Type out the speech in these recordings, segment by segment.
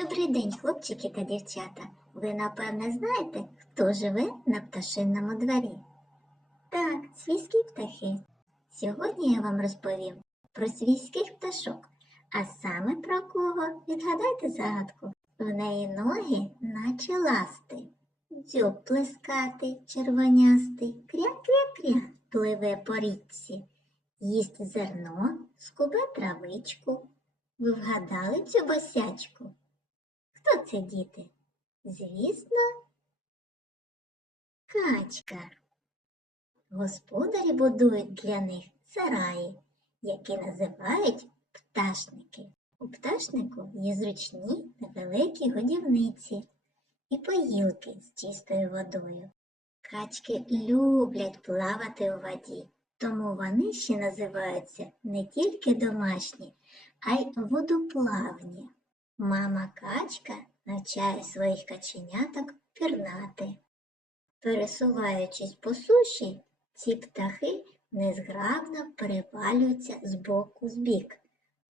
Добрий день, хлопчики та дівчата. Ви, напевне, знаєте, хто живе на пташиному дворі? Так, свійські птахи. Сьогодні я вам розповім про свійських пташок, а саме про кого відгадайте загадку. В неї ноги, наче ласти, дзьоб плескатий, червонястий, кря-кря-кря пливе по річці, їсть зерно, скубе травичку. Ви вгадали цю босячку? Хто це діти? Звісно, качка. Господарі будують для них сараї, які називають пташники. У пташнику є зручні невеликі годівниці і поїлки з чистою водою. Качки люблять плавати у воді, тому вони ще називаються не тільки домашні, а й водоплавні. Мама качка навчає своїх каченяток пірнати. Пересуваючись по суші, ці птахи незграбно перевалюються з боку в бік,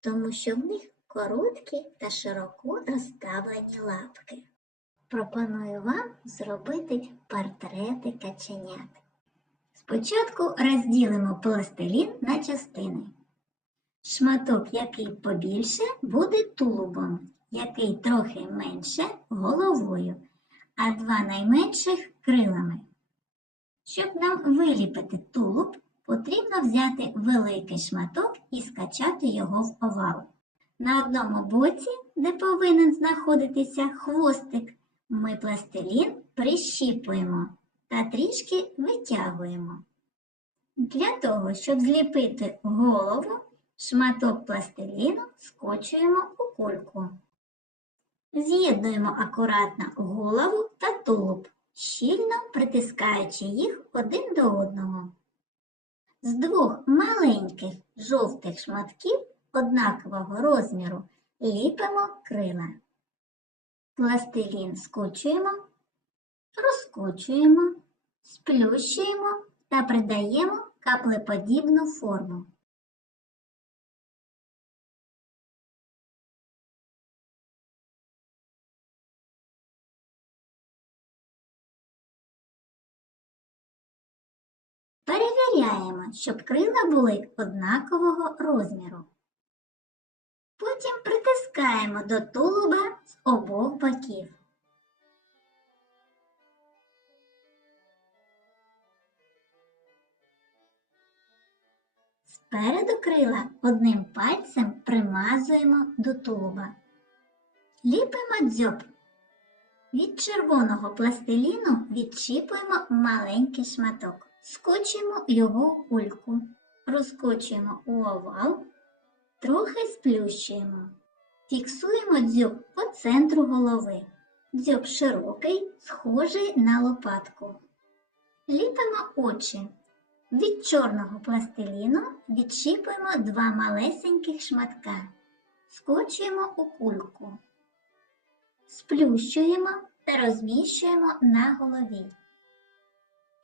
тому що в них короткі та широко розставлені лапки. Пропоную вам зробити портрети каченят. Спочатку розділимо пластилін на частини. Шматок, який побільше, буде тулубом, який трохи менше головою, а два найменших крилами. Щоб нам виліпити тулуб, потрібно взяти великий шматок і скачати його в овал. На одному боці, де повинен знаходитися хвостик, ми пластилін прищіпуємо та трішки витягуємо. Для того, щоб зліпити голову, Шматок пластиліну скочуємо у кульку. З'єднуємо акуратно голову та тулуб, щільно притискаючи їх один до одного. З двох маленьких жовтих шматків однакового розміру ліпимо крила. Пластилін скочуємо, розкочуємо, сплющуємо та придаємо каплеподібну форму. Перевіряємо, щоб крила були однакового розміру. Потім притискаємо до тулуба з обох боків. Спереду крила одним пальцем примазуємо до тулуба. Ліпимо дзьоб. Від червоного пластиліну відчіпуємо маленький шматок. Скочуємо його в кульку, розкочуємо у овал, трохи сплющуємо. Фіксуємо дзьоб по центру голови. Дзьоб широкий, схожий на лопатку. Ліпимо очі. Від чорного пластиліну відчіпуємо два малесеньких шматка. Скочуємо у кульку. Сплющуємо та розміщуємо на голові.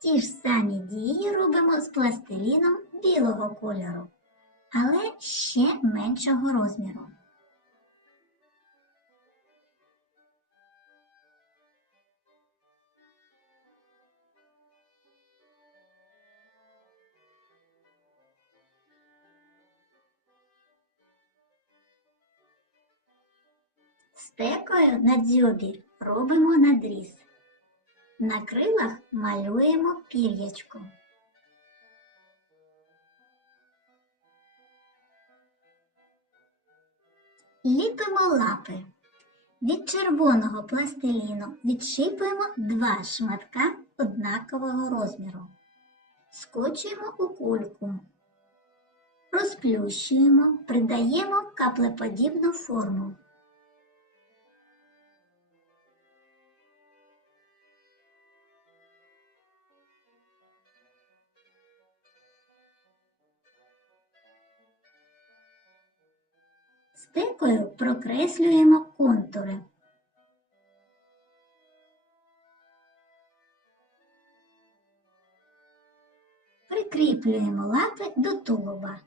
Ті ж самі дії робимо з пластиліном білого кольору, але ще меншого розміру. Стекою на дзьобі робимо надріз. На крилах малюємо пір'ячко. Ліпимо лапи. Від червоного пластиліну відшипуємо два шматка однакового розміру. Скочуємо у кульку. Розплющуємо, придаємо каплеподібну форму. стекою прокреслюємо контури. Прикріплюємо лапи до тулуба.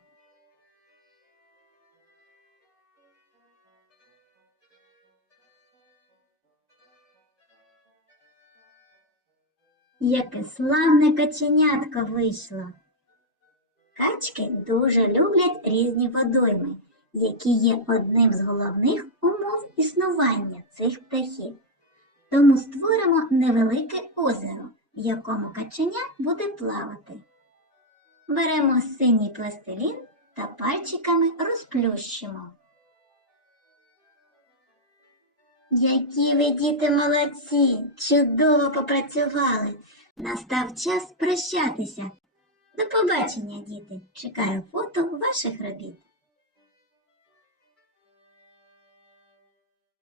Яке славне каченятко вийшло. Качки дуже люблять різні водойми які є одним з головних умов існування цих птахів. Тому створимо невелике озеро, в якому каченя буде плавати. Беремо синій пластилін та пальчиками розплющимо. Які ви діти молодці! Чудово попрацювали! Настав час прощатися. До побачення, діти! Чекаю фото ваших робіт.